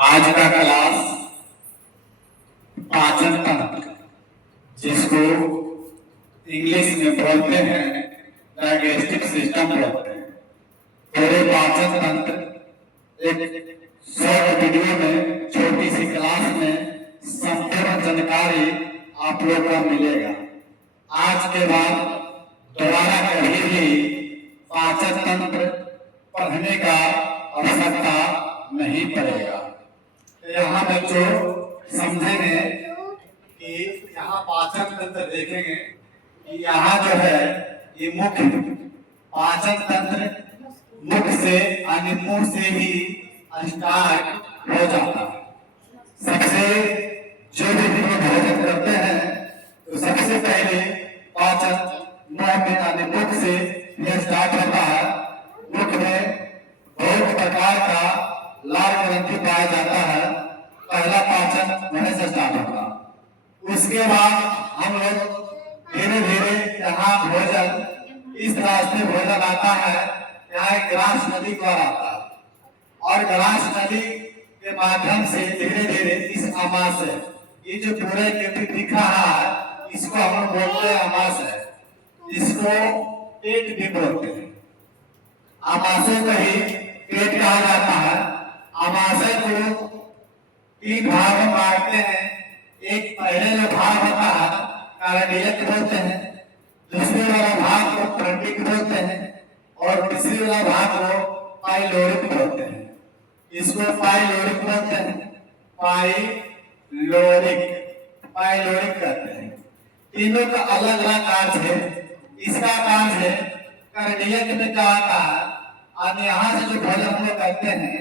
आज का क्लास पाचन तंत्र, जिसको इंग्लिश में बोलते हैं डाइजेस्टिव सिस्टम बोलते हैं। पूरे पाचन तंत्र एक शॉर्ट वीडियो में, छोटी सी क्लास में संपूर्ण जानकारी आप लोग को मिलेगा। आज के बाद दोबारा कभी भी पाचन तंत्र पढ़ने का आवश्यकता नहीं पड़ेगा। यहाँ बच्चों समझेंगे कि यहाँ पाचन तंत्र देखेंगे कि यहाँ जो है ये मुख्य पाचन तंत्र मुख से यानी मुंह से ही स्टार्ट हो जाता है। सबसे जो भी भोजन करते हैं तो सबसे पहले पाचन मुंह में यानी मुख से यह स्टार्ट होता है। मुख में बहुत प्रकार का लाल ग्रंथि पाया जाता है। पहला पाचन वहीं से स्टार्ट होता है। उसके बाद हम लोग धीरे धीरे यहाँ भोजन इस रास्ते भोजन आता है। यहाँ एक ग्रास नदी द्वारा आता है और ग्रास नदी के माध्यम से धीरे धीरे इस आमाशय, ये जो पूरे के दिख रहा है इसको हम बोलते हैं आमाशय, इसको पेट भी बोलते हैं। आमाशय को ही पेट कहा जाता है। आमाशय को तीन भाग में बांटते हैं। एक पहले जो भाग होता है कार्डियक बोलते हैं, दूसरे वाला भाग को फ्रंटिक बोलते हैं और तीसरे वाला भाग को पाइलोरिक बोलते हैं। इसको पाइलोरिक बोलते हैं, पाइलोरिक कहते हैं। तीनों का अलग अलग कार्य है। इसका कार्य है कार्डियक में क्या आता है और यहाँ से जो भोजन हम लोग करते हैं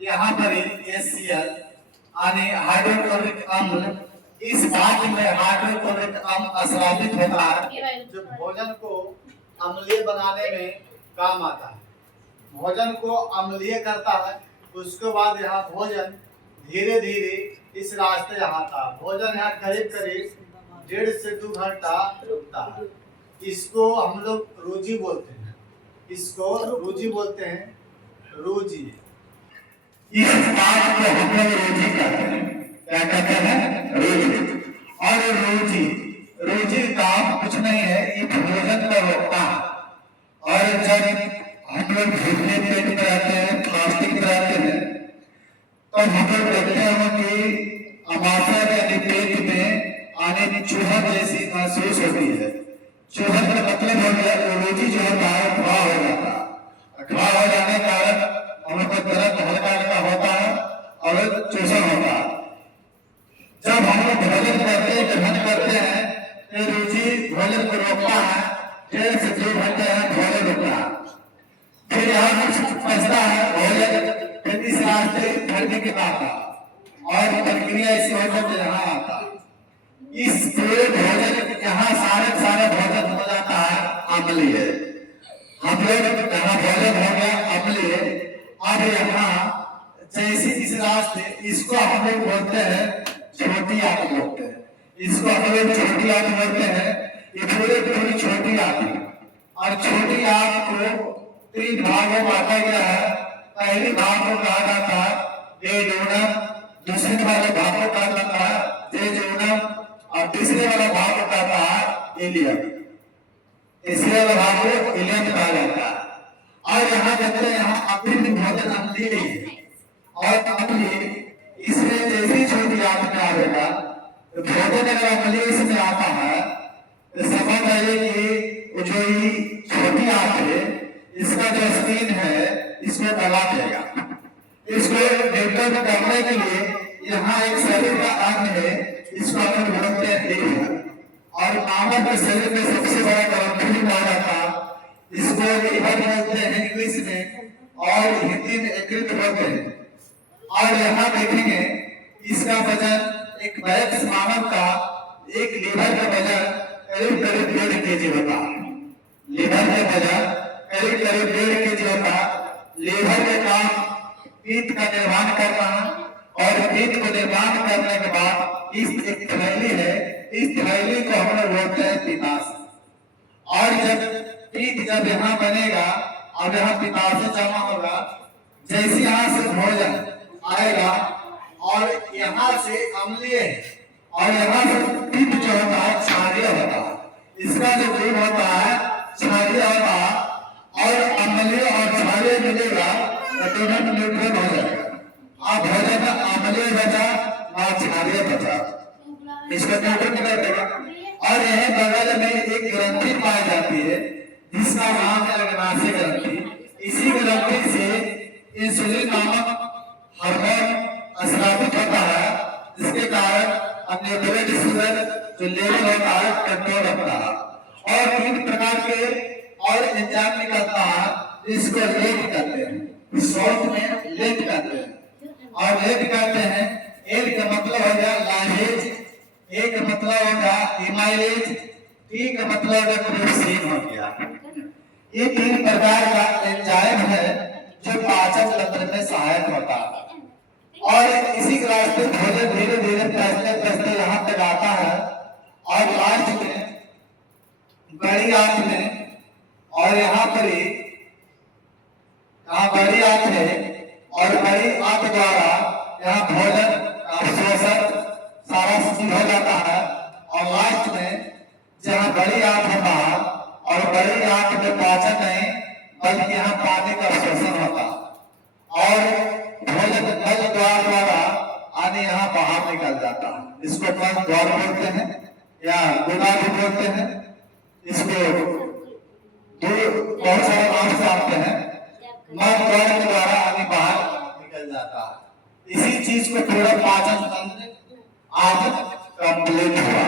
यहाँ पर HCl यानी हाइड्रोक्लोरिक अम्ल, इस भाग में हाइड्रोक्लोरिक अम्ल अस्रावित होता है जो भोजन को अम्लीय बनाने में काम आता है। भोजन को अम्लीय करता है। उसके बाद यहाँ भोजन धीरे धीरे इस रास्ते यहाँ आता है। भोजन यहाँ करीब करीब 1.5 से 2 घंटा रुकता है। इसको हम लोग रोजी बोलते हैं। इसको रोजी बोलते हैं, रोजी। इस बात को हम लोग रोजी कहते हैं। क्या कहते हैं? रोजी। और रोजी का कुछ नहीं है, ये भोजन को रोकता है। और जब हम लोग भूखे पेट में रहते हैं, फास्टिंग में रहते हैं, तो हम लोग देखते हैं कि आमाशय यानी पेट में आने चूहा जैसी महसूस होती है। चूहा का मतलब हो गया रोजी जो होता है खड़ा हो जाता है। खड़ा हो जाने के कारण हम लोग को दर्द हल्का हल्का होता है और चूसा होता है। जब हम लोग भोजन करते हैं, ग्रहण करते हैं, तो रोजी भोजन को रोकता है। 1.5 से 2 घंटे भोजन रुकता है। फिर यहाँ कुछ बचता है भोजन, फिर इस रास्ते ठंडी के आता और प्रक्रिया इस भोजन से यहाँ आता। इस पूरे भोजन यहाँ सारे भोजन हो जाता है अम्लीय। हम लोग यहाँ भोजन हो गया अम्लीय। अब यहाँ जैसे इस रास्ते, इसको हम लोग बोलते हैं छोटी आंत बोलते हैं। इसको हम लोग छोटी आंत बोलते हैं। ये पूरी छोटी आंत और छोटी आंत को 3 भागों में बांटा गया है। पहले भाग को कहा जाता है जेजुनम, दूसरे वाले भाग को कहा जाता है जेजुनम और तीसरे वाला भाग को कहता है इलियम। तीसरे वाला भाग को इलियम कहा जाता है। और यहाँ देखते हैं यहाँ अभी भी भोजन अम्लीय है और अम्लीय इसमें जैसी छोटी आंत में आएगा तो भोजन अगर अम्लीय इसमें आता है तो समझ आइए कि जो ये छोटी आंत है इसका जो स्किन है इसको गला देगा। इसको डेवलप करने के लिए यहाँ एक शरीर का अंग है, इसको हम बोलते हैं लिवर। और मानव के शरीर में सबसे बड़ा ग्रंथि माना जाता है। इसको लिवर बोलते हैं इंग्लिश में और हिंदी में यकृत बोलते हैं। और यहाँ देखेंगे इसका वजन एक वयस्क मानव का एक लीवर का वजन करीब 1.5 kg होता है। लीवर का वजन करीब 1.5 kg होता है। लीवर के काम पीत का निर्माण करना और पीत को निर्माण करने के बाद इस एक थैली है, इस थैली को हम लोग बोलते हैं पित्ताशय। और जब पीत जब यहाँ बनेगा और यहाँ पित्ताशय जमा होगा, जैसे यहाँ से भोजन आएगा और यहाँ से अम्लीय है और यहाँ से पित्त जो होता है क्षारीय होता है। इसका जो गुण होता है क्षारीय होता है और अम्लीय और क्षारीय मिलेगा तो दोनों में न्यूट्रल हो जाएगा। आप भोजन में अम्लीय बचा और क्षारीय बचा, इसको न्यूट्रल कर देगा। और यह बगल में एक ग्रंथि पाई जाती है जिसका नाम है अग्नाशय ग्रंथि। इसी ग्रंथि से इंसुलिन नामक हार्मोन स्रावित होता है, जिसके कारण अपने ब्लड शुगर जो लेवल होता है कंट्रोल होता है। और तीन प्रकार के और एंजाइम निकलता है, इसको लेट कहते हैं, शॉर्ट में लेट कहते हैं। और लेट कहते हैं, एल का मतलब हो गया लाइलेज, ए का मतलब हो गया इमाइलेज, टी का मतलब हो गया ट्रिप्सिन हो गया। ये तीन प्रकार का एंजाइम है जो पाचन तंत्र में सहायक होता है। और इसी के रास्ते भोजन धीरे धीरे पचते पचते यहाँ तक आता है और लास्ट में बड़ी आंत में, और यहाँ पर ही बड़ी आंत है और बड़ी आंत द्वारा यहाँ भोजन अवशोषण सारा चीज हो जाता है। और लास्ट में जहाँ बड़ी आंत होता है और बड़ी आंत में पाचन नहीं बल्कि यहाँ पानी का अवशोषण होता है और भोजन मल द्वार द्वारा आने यहाँ बाहर निकल जाता है। इसको मल द्वार बोलते हैं या गुदा भी बोलते हैं। इसको बहुत सारे नाम से आते हैं। मल द्वार के द्वारा आने बाहर निकल जाता है। इसी चीज को पूरा पाचन तंत्र आज कंप्लीट हुआ।